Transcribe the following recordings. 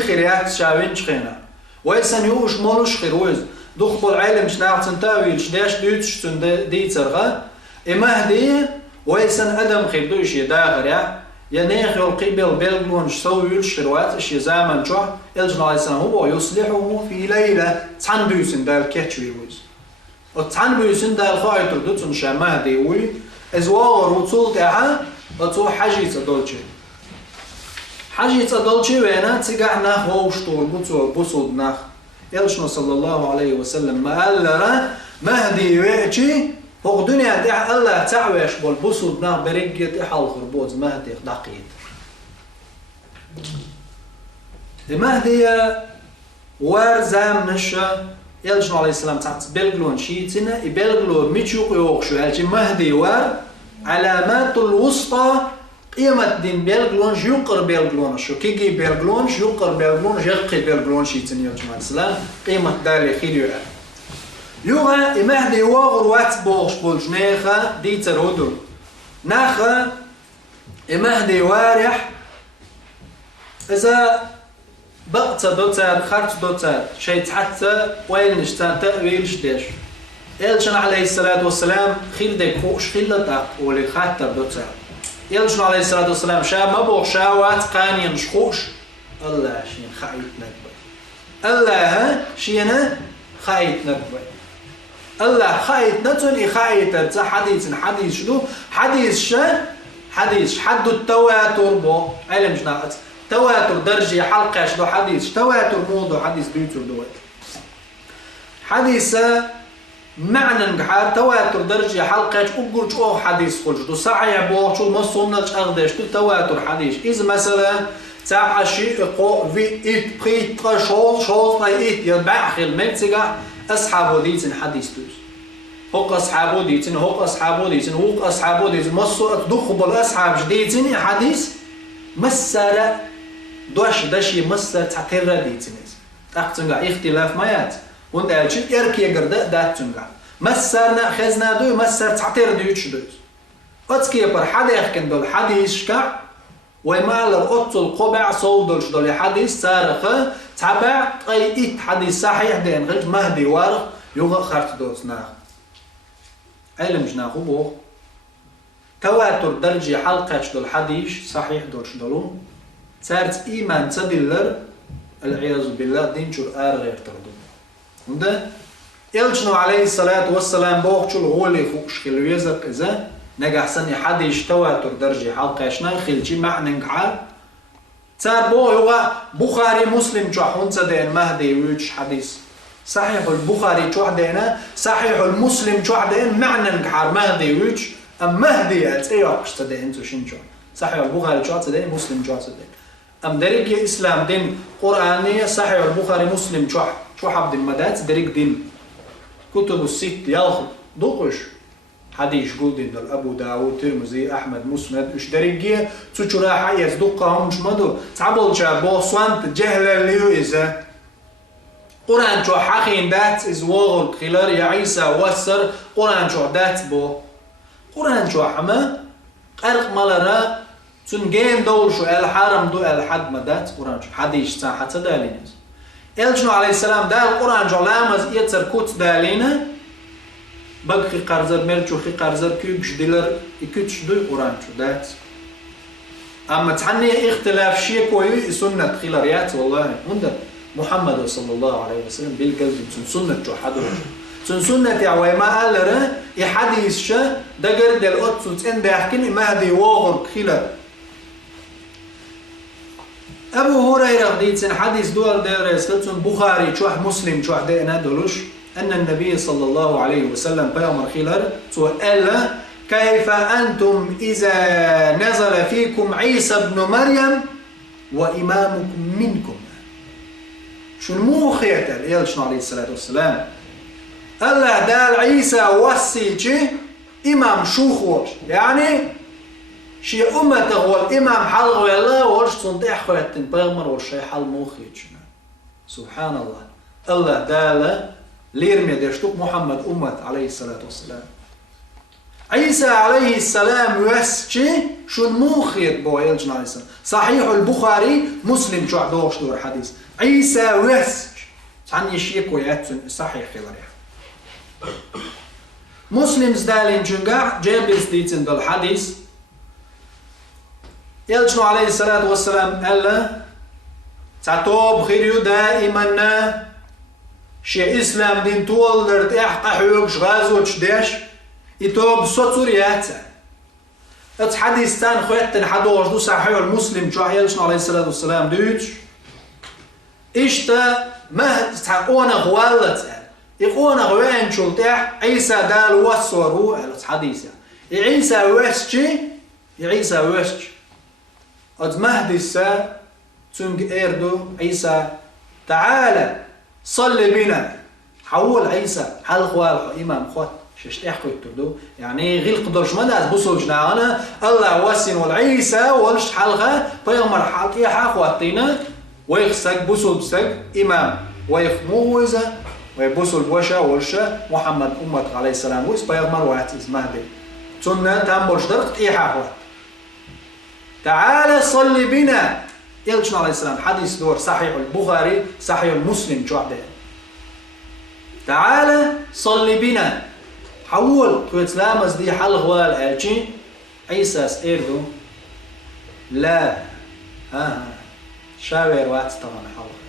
خيرات شاوين شخينا ويسن يوش مولوش خيروز دخل العالم شناعت تنتاويل شداش دوتش تن ديترغا إمهدي ويسن أدم خيدوش يداغر يا نيخ القبل بلغون شسويل شروات شي زامن شو الجن عليه السلام هو يصلحه في ليلة تان بيوسن دال كاتشويوز وتان بيوسن دال خايتر دوتن شامهدي وي ازوار وصول تاعها وتو حاجيت دولتشي حاجيت دولتشي وينا تيقعنا هوشتول بوصول ناخ الجن صلى الله عليه وسلم ما قال لنا مهدي ويجي فوق الدنيا تاع الله تعويش بالبوصل ناخ بريقة إحال خربوز مهدي دقيت المهدي ورزام نشا يلجن عليه السلام تعت بلغلون شيتنا يبلغلون ميتشوق يوغشو هالجي مهدي ور علامات الوسطى قيمة دين بلغلون يقر بلغلون شو كيجي بلغلون يقر بلغلون يقي بلغلون شيتنا يلجن عليه السلام قيمة دالي خيليو يوغا إمهدي واغر واتبوغش بولجنيخا ديتر هدو ناخا إمهدي وارح إذا بقت دوتار خرط دوتار شيء حتى وين نشتان تأويل شديش إلشن عليه الصلاة والسلام خيل دي كوش خيل لطاق ولي خاتر دوتار إلشن عليه الصلاة والسلام شا مبوغ شاوات قانين شخوش الله شين خايت نكبي الله شين خايت نكبي الله خايت نتون خايت ارتا حديث شنو حديث حد التواتر بو علم جناعت تواتر درجة حلقة شنو حديث تواتر موضوع حديث بيوتر دوت حديث معنى نقحار تواتر درجة حلقة أقول شو حديث خلش دو صحيح بو شو ما صنعش أغدش دو تواتر حديث إذا مثلا تاع شيء قو في إت بريت شوز باي إت يربع خيل مكتجا أصحابه ديتن حديث دوس هوق أصحابه ديتن هوق أصحابه ديتن هوق أصحابه ديتن مصر دخل الأصحاب جديتن حديث مسألة دوش دشي مسألة تعترى ديتن تحتنجا اختلاف مايات وند ألشي إركي جردا داتنجا مسألة خزنا دو مسألة تعترى ديوتش دوس أتكي بر حدا يحكي دول حديث شكا وما لرقط القبع صودلش دول حديث سارخة تبع أي إت حديث صحيح دين غير مهدي وارخ يوغا خارت دوس ناخ علم جناخو بوغ تواتر درجة حلقة دول حديث صحيح دولش دولو سارت إيمان تدلر العياذ بالله دين شور غير تردو ونده إلجنو عليه الصلاة والسلام بوغ شو الغولي خوش خلو يزق إذا نجح سني حديث تواتر درجة حلقة شنا خلشي معنى نقعد صار بو هو بخاري مسلم شو حنسا دين مهدي ويش حديث صحيح البخاري شو عدينا صحيح المسلم شو عدين معنى نقحار مهدي ويش أم مهدي أتأيوك شتدين تو شنشو صحيح البخاري شو عدين مسلم شو عدين أم دريق إسلام دين قرآنية صحيح البخاري مسلم شو حب دين مدات دريق دين كتب الست يالخد دوقش حديث قول دين دول أبو داود ترمزي أحمد مسند إيش دريجية تشورا حيز دقة همش مدو تعبول جابو صوانت جهل اللي إذا قرآن شو حقين دات إز وغل خلال يا عيسى وسر قرآن شو دات بو قرآن شو حما قرق ملرا تنجين دول شو الحرم دو الحد مدات قرآن شو حديث تا حتى دالينز إلجنو عليه السلام دال قرآن شو لامز يتر كوت دالينا بقى قرزر ملچو خي قرزر كيوش ديلر يكتش دوي قرآن شو دات أما تعني اختلاف شيء كوي سنة خلاريات والله هندا محمد صلى الله عليه وسلم بالقلب سنة شو حدو سنة يعوي ما قال له يحديث شا دقر دل أتسوت إن بيحكي ما هدي واغر خلار أبو هريرة ديت حديث دور دير بخاري شو مسلم شو دينا دولوش أن النبي صلى الله عليه وسلم بيامر خلال سؤال كيف أنتم إذا نزل فيكم عيسى ابن مريم وإمامكم منكم شو الموخية الإلشن عليه الصلاة والسلام الله دال عيسى وسيجي إمام شوخوش يعني شي أمته هو الإمام حلغ الله ورش تصنطيح خواتن بيغمر ورشي حل موخية سبحان الله الله دال ليرمي ديشتوك محمد أمت عليه الصلاة والسلام عيسى عليه السلام وسجي شو المخيط بو يلجنا عيسى صحيح البخاري مسلم شو عدوش دور حديث عيسى وسج عن يشيك ويأتن صحيح خلال مسلم زدالين جنقع جابز ديتن دل حديث يلجنا عليه الصلاة والسلام قال تعتوب خيريو دائما شي إسلام دين طول درت إحقا حيوكش غازوش ديش يتوب صوت سوريات حديث تان خويتن حدوش دو صحيح المسلم شو يلجنا عليه الصلاة والسلام دوش إشتا ما تحقونا غوالت يقونا غوين شلتح عيسى دال وصورو الحديث عيسى وسجي عيسى وسج أد مهدي السا تنج إيردو عيسى تعالى صلي بنا حول عيسى حلق والق إمام خوت ششت إحكي تردو يعني غير قدرش مدى بوصل جنانا الله وسن والعيسى والش حلقة بيغمر حلق يحا خواتينا ويخسك بوصل بسك إمام ويخموزة ويبوصل بوشا ورشا محمد أمة عليه السلام ويس بيغمر واتيز مهدي تنة تنبرش درق إيحا خوات تعالى صلي بنا يلجنا عليه السلام حديث دور صحيح البخاري صحيح المسلم شو عبده تعالى صلي بنا حول تويت لامز دي حل غوال الجي عيسى سيردو لا شاوير وات طبعا حلق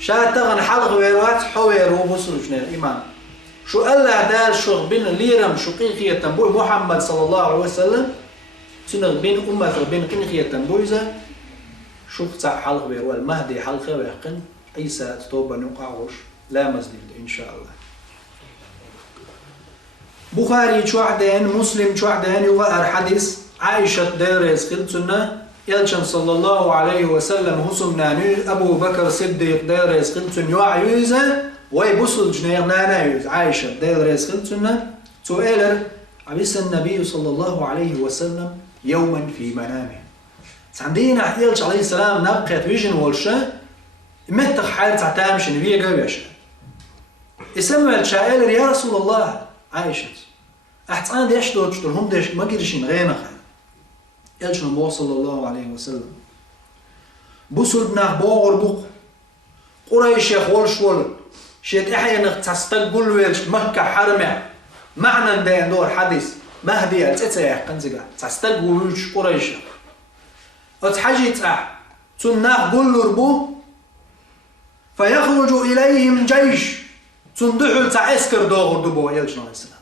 شا تغن حلق ويروات حوير وبصر جنير إمام شو الله دال شو بين ليرم شو قيقية تنبوي محمد صلى الله عليه وسلم سنغ بين أمة بين قيقية تنبويزة شو تاع حلق ويروا المهدي حلقة ويحقن عيسى توبة نقعوش لا مزديد إن شاء الله بخاري شو عدين مسلم شو عدين يوقر حديث عائشة ديريز قلتنا يلشن صلى الله عليه وسلم هسمنا أبو بكر الصديق ديريز قلتن يوعيوزة ويبصل جنير نانايوز عائشة ديريز قلتنا سؤال عبس النبي صلى الله عليه وسلم يوما في منامه عندنا يلش عليه السلام نبقى ويجن والشا متى حال تعتامش نبيه قويش اسمع الشائل يا رسول الله عائشة أحسن ديش دوتش هم ديش ما قدرشين غينا يلش نبوه صلى الله عليه وسلم بوصل بناه بوغر بوق قريش يخول شول شيت إحيانا تستقبل ويلش مكة حرمع معنى دين دور حديث مهدي التتايح قنزقا تستقبل ويلش قريش أتحجيت تناه قل ربو فيخرج إليهم جيش تندحل تعسكر دوغر دبو يلجنا السلام